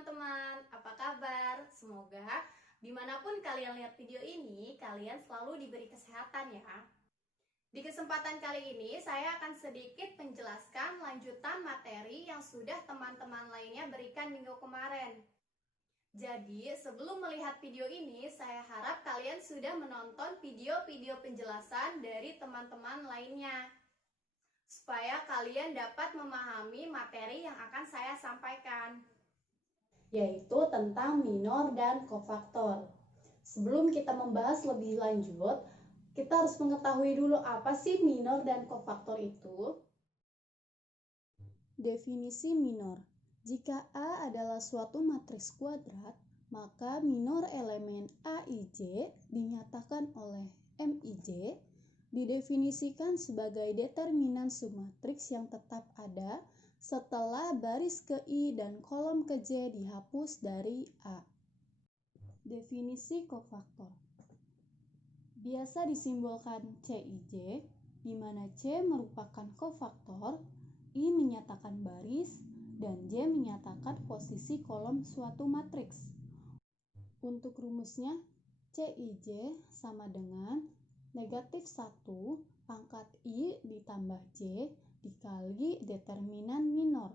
teman-teman, apa kabar? Semoga dimanapun kalian lihat video ini, kalian selalu diberi kesehatan ya. Di kesempatan kali ini, saya akan sedikit menjelaskan lanjutan materi yang sudah teman-teman lainnya berikan minggu kemarin. Jadi, sebelum melihat video ini, saya harap kalian sudah menonton video-video penjelasan dari teman-teman lainnya, supaya kalian dapat memahami materi yang akan saya sampaikan, yaitu tentang minor dan kofaktor. Sebelum kita membahas lebih lanjut, kita harus mengetahui dulu apa sih minor dan kofaktor itu. Definisi minor. Jika A adalah suatu matriks kuadrat, maka minor elemen AIJ dinyatakan oleh MIJ didefinisikan sebagai determinan submatriks yang tetap ada setelah baris ke I dan kolom ke J dihapus dari A. Definisi kofaktor. Biasa disimbolkan CIJ, di mana C merupakan kofaktor, I menyatakan baris, dan J menyatakan posisi kolom suatu matriks. Untuk rumusnya, CIJ sama dengan negatif 1 pangkat I ditambah J dikali determinan minor.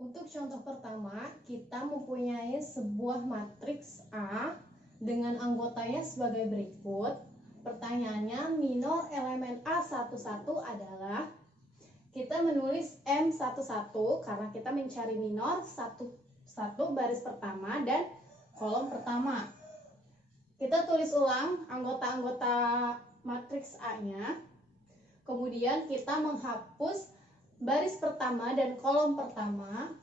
Untuk contoh pertama, kita mempunyai sebuah matriks A dengan anggotanya sebagai berikut. Pertanyaannya, minor elemen A11 adalah, kita menulis M11 karena kita mencari minor satu baris pertama dan kolom pertama. Kita tulis ulang anggota-anggota matriks A-nya. Kemudian kita menghapus baris pertama dan kolom pertama,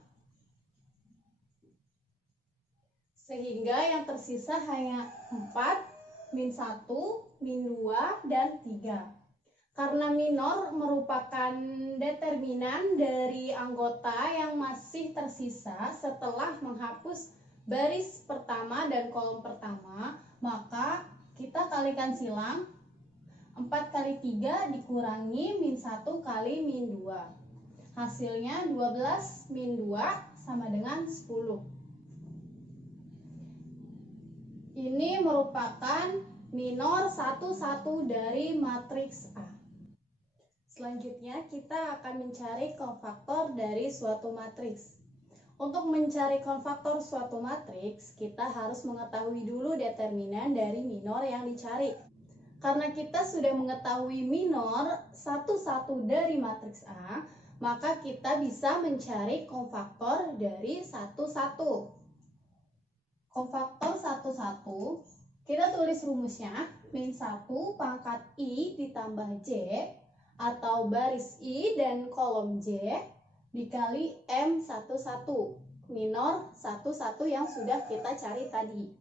sehingga yang tersisa hanya 4, min 1, min 2, dan 3. Karena minor merupakan determinan dari anggota yang masih tersisa setelah menghapus baris pertama dan kolom pertama, maka kita kalikan silang. 4 kali 3 dikurangi min 1 kali min 2. Hasilnya 12 min 2 sama dengan 10. Ini merupakan minor 11 dari matriks A. Selanjutnya kita akan mencari kofaktor dari suatu matriks. Untuk mencari kofaktor suatu matriks, kita harus mengetahui dulu determinan dari minor yang dicari. Karena kita sudah mengetahui minor 11 dari matriks A, maka kita bisa mencari kofaktor dari 11. Kofaktor 11, kita tulis rumusnya, min 1 pangkat I ditambah J, atau baris I dan kolom J, dikali M11, minor 11 yang sudah kita cari tadi.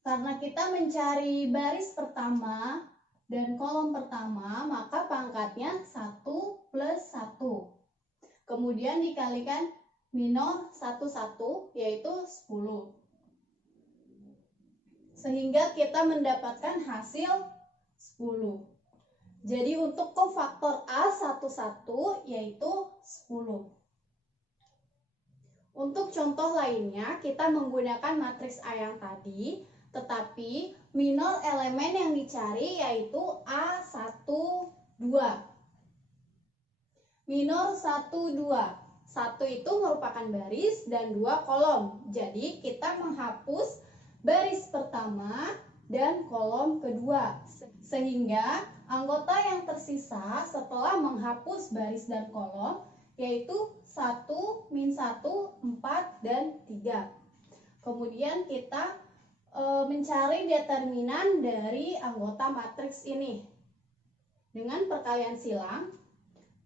Karena kita mencari baris pertama dan kolom pertama, maka pangkatnya 1 plus 1. Kemudian dikalikan minor 11, yaitu 10. Sehingga kita mendapatkan hasil 10. Jadi untuk kofaktor A11 yaitu 10. Untuk contoh lainnya, kita menggunakan matriks A yang tadi, tetapi minor elemen yang dicari yaitu A12. Minor 12. 1 itu merupakan baris dan 2 kolom. Jadi kita menghapus baris pertama dan kolom kedua. Sehingga anggota yang tersisa setelah menghapus baris dan kolom yaitu 1, min 1, 4, dan 3. Kemudian kita mencari determinan dari anggota matriks ini dengan perkalian silang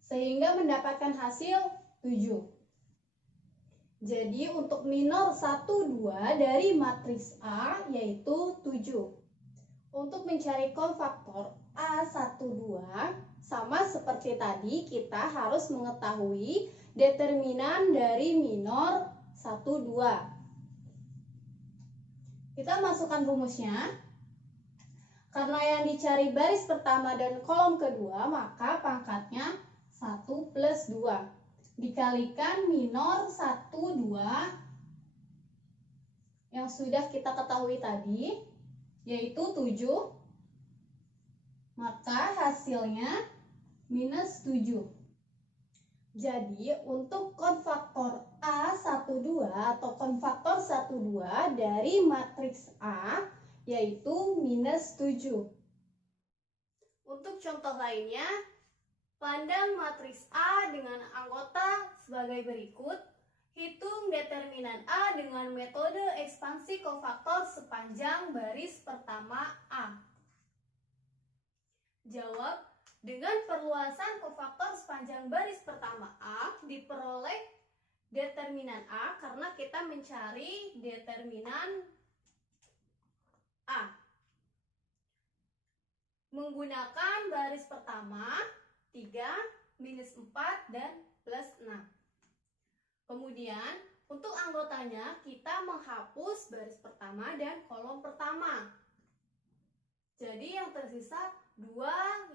sehingga mendapatkan hasil 7. Jadi untuk minor 1, 2 dari matriks A yaitu 7. Untuk mencari kofaktor A12 sama seperti tadi, kita harus mengetahui determinan dari minor 1, 2. Kita masukkan rumusnya. Karena yang dicari baris pertama dan kolom kedua, maka pangkatnya 1 plus 2. dikalikan minor 1, 2 yang sudah kita ketahui tadi, yaitu 7, maka hasilnya minus 7. Jadi untuk konfaktor A12 atau konfaktor 12 dari matriks A yaitu minus 7. Untuk contoh lainnya, pandang matriks A dengan anggota sebagai berikut. Hitung determinan A dengan metode ekspansi kofaktor sepanjang baris pertama A. Jawab, dengan perluasan kofaktor sepanjang baris pertama A diperoleh determinan A karena kita mencari determinan A. Menggunakan baris pertama 3, minus 4, dan plus 6. Kemudian untuk anggotanya kita menghapus baris pertama dan kolom pertama. Jadi yang tersisa 2,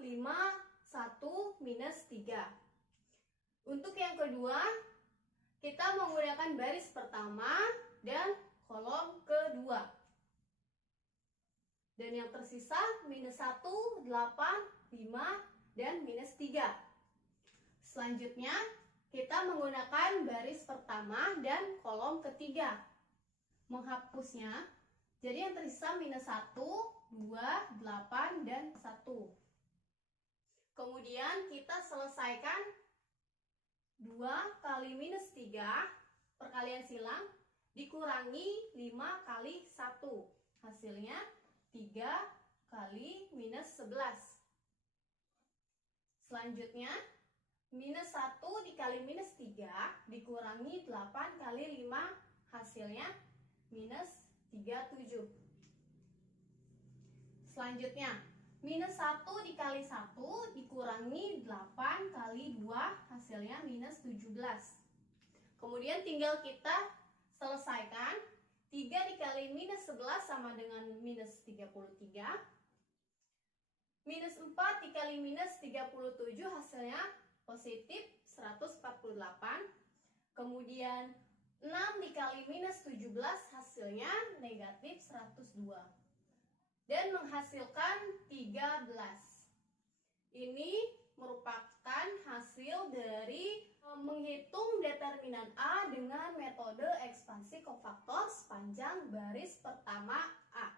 5, 1, minus 3. Untuk yang kedua, kita menggunakan baris pertama dan kolom kedua. Dan yang tersisa minus 1, 8, 5, dan minus 3. Selanjutnya, kita menggunakan baris pertama dan kolom ketiga. Menghapusnya, jadi yang tersisa minus 1, 2, 8, dan 1. Kemudian kita selesaikan 2 kali minus 3, perkalian silang, dikurangi 5 kali 1. Hasilnya 3 kali minus 11. Selanjutnya, minus 1 dikali minus 3 dikurangi 8 kali 5, hasilnya minus 37. Selanjutnya, minus 1 dikali 1 dikurangi 8 kali 2, hasilnya minus 17. Kemudian tinggal kita selesaikan. 3 dikali minus 11 sama dengan minus 33. Minus 4 dikali minus 37 hasilnya positif 148. Kemudian 6 dikali minus 17 hasilnya negatif 102. Dan menghasilkan 13. Ini merupakan hasil dari menghitung determinan A dengan metode ekspansi kofaktor sepanjang baris pertama A.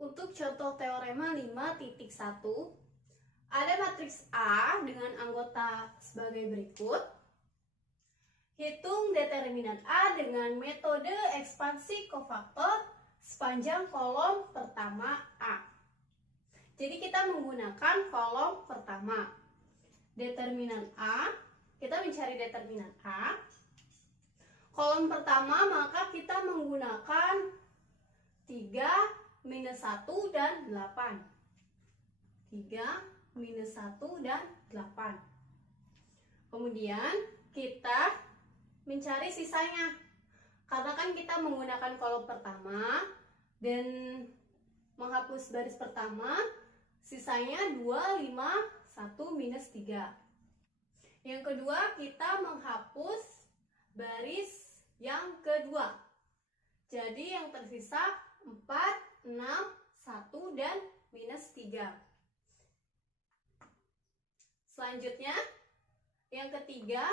Untuk contoh teorema 5.1, ada matriks A dengan anggota sebagai berikut. Hitung determinan A dengan metode ekspansi kofaktor sepanjang kolom pertama A. Jadi kita menggunakan kolom pertama. Determinan A, kita mencari determinan A. Kolom pertama maka kita menggunakan 3, minus 1, dan 8. 3, minus 1, dan 8. Kemudian kita mencari sisanya. Karena kan kita menggunakan kolom pertama dan menghapus baris pertama, sisanya 2, 5, 1, minus 3. Yang kedua, kita menghapus baris yang kedua. Jadi yang tersisa 4, 6, 1, dan minus 3. Selanjutnya, yang ketiga,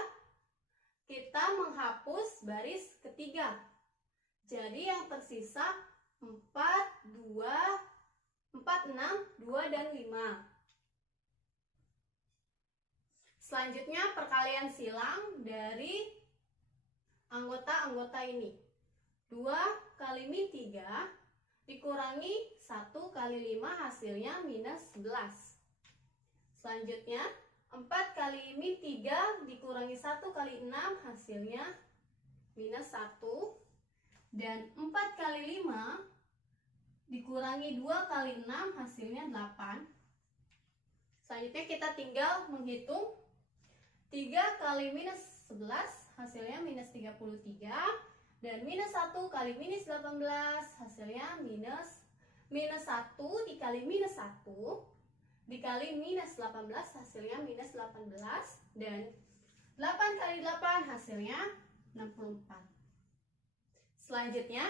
kita menghapus baris ketiga. Jadi yang tersisa 4, 2, 4, 6, 2, dan 5. Selanjutnya, perkalian silang dari anggota-anggota ini. 2 kali min 3 dikurangi 1 kali 5 hasilnya minus 11. Selanjutnya 4 kali min 3 dikurangi 1 kali 6 hasilnya minus 1. Dan 4 kali 5 dikurangi 2 kali 6 hasilnya 8. Selanjutnya kita tinggal menghitung 3 kali minus 11 hasilnya minus 33, dan minus 1 kali minus 18 hasilnya minus 1 dikali minus 1 dikali minus 18 hasilnya minus 18, dan 8 kali 8 hasilnya 64. Selanjutnya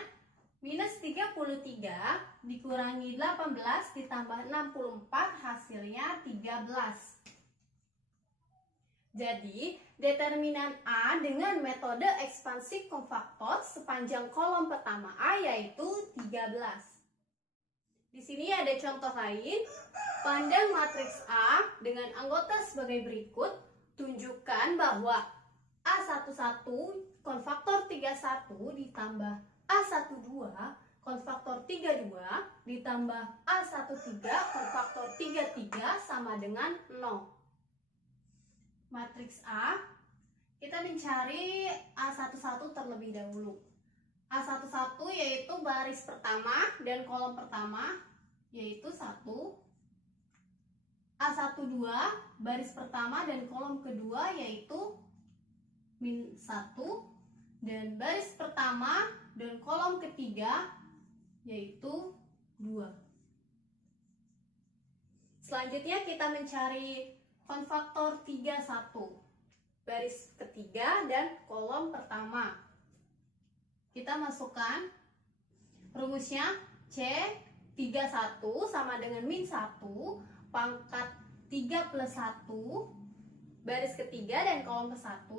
minus 33 dikurangi 18 ditambah 64 hasilnya 13. Jadi, determinan A dengan metode ekspansi kofaktor sepanjang kolom pertama A yaitu 13. Di sini ada contoh lain. Pandang matriks A dengan anggota sebagai berikut. Tunjukkan bahwa A11 konfaktor 31 ditambah A12 konfaktor 32 ditambah A13 konfaktor 33 sama dengan 0. Matriks A, kita mencari A11 terlebih dahulu. A11 yaitu baris pertama dan kolom pertama yaitu 1. A12 baris pertama dan kolom kedua yaitu min 1, dan baris pertama dan kolom ketiga yaitu 2. Selanjutnya kita mencari konfaktor 31 baris ketiga dan kolom pertama. Kita masukkan rumusnya C31 sama dengan min 1 pangkat 3 plus 1 baris ketiga dan kolom ke-1,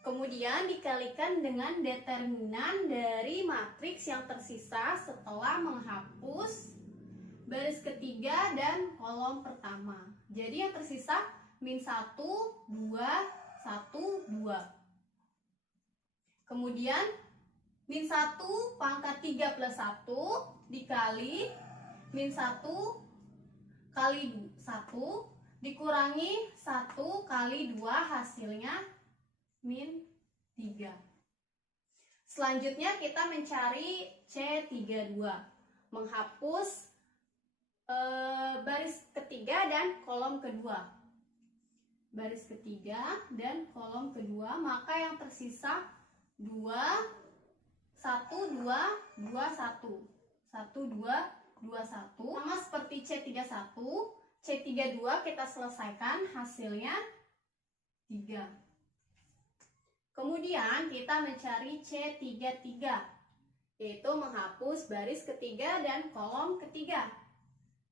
kemudian dikalikan dengan determinan dari matriks yang tersisa setelah menghapus baris ketiga dan kolom pertama. Jadi yang tersisa min 1, 2, 1, 2. Kemudian min 1 pangkat 3 plus 1 dikali min 1 kali 1 dikurangi 1 kali 2 hasilnya min 3. Selanjutnya kita mencari C32. Menghapus baris ketiga dan kolom kedua. Baris ketiga dan kolom kedua, maka yang tersisa 2, 1, 2, 2, 1. 1, 2, 2, 1. Sama seperti C31, C32 kita selesaikan, hasilnya 3. Kemudian kita mencari C33, yaitu menghapus baris ketiga dan kolom ketiga.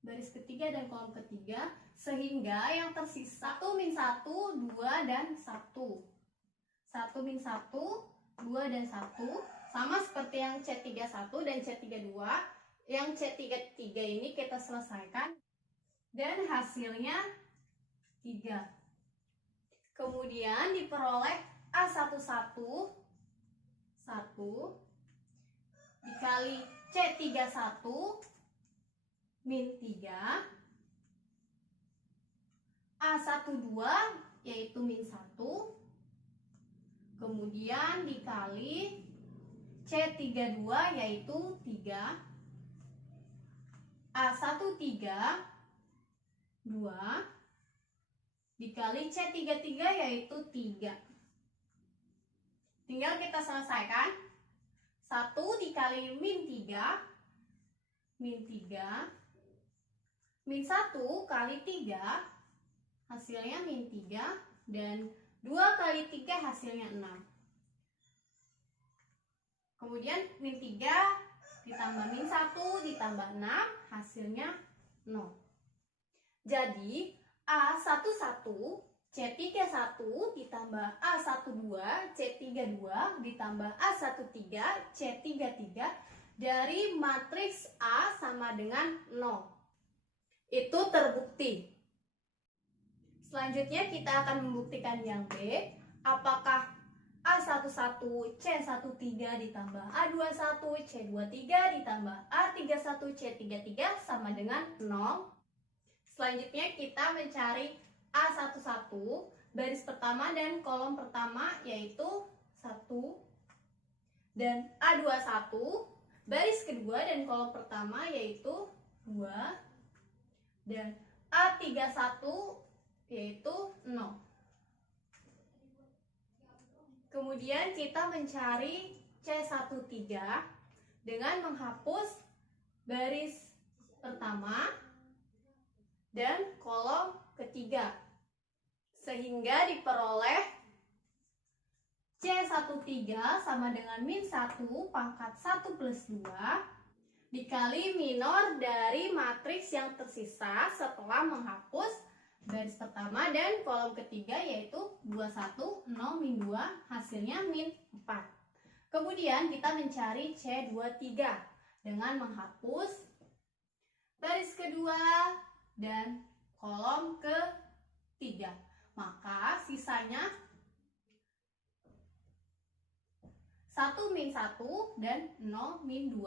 Baris ketiga dan kolom ketiga, sehingga yang tersisa 1 min 1, 2, dan 1. 1 min 1, 2, dan 1. Sama seperti yang C31 dan C32. Yang C33 ini kita selesaikan, dan hasilnya 3. Kemudian diperoleh A11 1 dikali C31 min 3, A12 yaitu min 1, kemudian dikali C32 yaitu 3, A13 2 dikali C33 yaitu 3. Tinggal kita selesaikan. 1 dikali min 3, min 3, min 1 kali 3 hasilnya min 3, dan 2 kali 3 hasilnya 6. Kemudian min 3 ditambah min 1 ditambah 6 hasilnya 0. Jadi A11 C31 ditambah A12 C32 ditambah A13 C33 dari matriks A sama dengan 0. Itu terbukti. Selanjutnya kita akan membuktikan yang B. Apakah A11 C13 ditambah A21 C23 ditambah A31 C33 sama dengan 0. Selanjutnya kita mencari A11 baris pertama dan kolom pertama yaitu 1, dan A21 baris kedua dan kolom pertama yaitu 2, dan A31 yaitu 0. Kemudian kita mencari C13 dengan menghapus baris pertama dan kolom ketiga, sehingga diperoleh C13 sama dengan min 1 pangkat 1 plus 2 dikali minor dari matriks yang tersisa setelah menghapus baris pertama dan kolom ketiga, yaitu 21, 0, min 2, hasilnya min 4. Kemudian kita mencari C23 dengan menghapus baris kedua dan kolom ketiga. Maka sisanya 1 min 1 dan 0 min 2.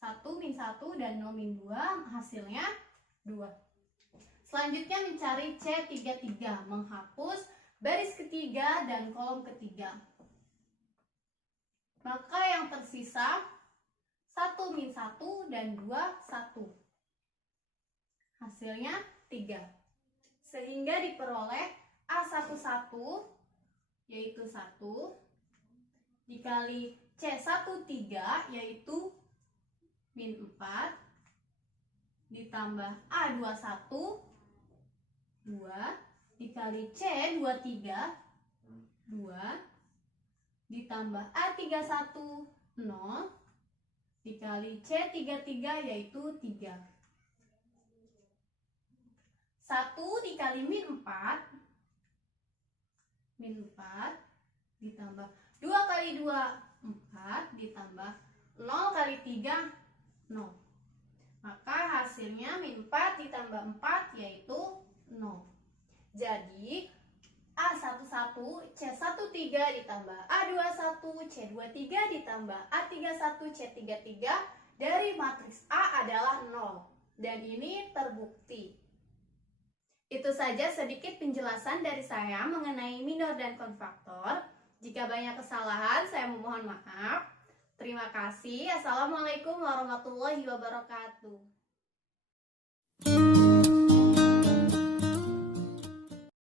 1 min 1 dan 0 min 2 hasilnya 2. Selanjutnya mencari C33, menghapus baris ketiga dan kolom ketiga. Maka yang tersisa 1 min 1 dan 2, 1. Hasilnya 3. Sehingga diperoleh A11 yaitu 1 dikali C13 yaitu min 4 ditambah A21 2 dikali C23 2 ditambah A31 0 dikali C33 yaitu 3. 1 dikali min 4 ditambah 2 kali 2 4 ditambah 0 kali 3 0. Maka hasilnya min 4 ditambah 4 yaitu 0. Jadi A11 C13 ditambah A21 C23 ditambah A31 C33 dari matriks A adalah 0. Dan ini terbukti. Itu saja sedikit penjelasan dari saya mengenai minor dan konfaktor. Jika banyak kesalahan, saya memohon maaf. Terima kasih. Assalamualaikum warahmatullahi wabarakatuh.